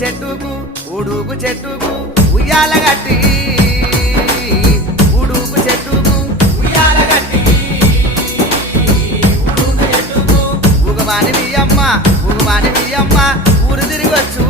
చెట్టుకు ఉడుకు చెట్టుకు ఉయ్యాల గట్టి ఉడుకు చెట్టుకు ఉయ్యాల గట్టి ఉడుకు చెట్టుకు ఉగమాని మీ అమ్మ ఊరు తిరిగొచ్చు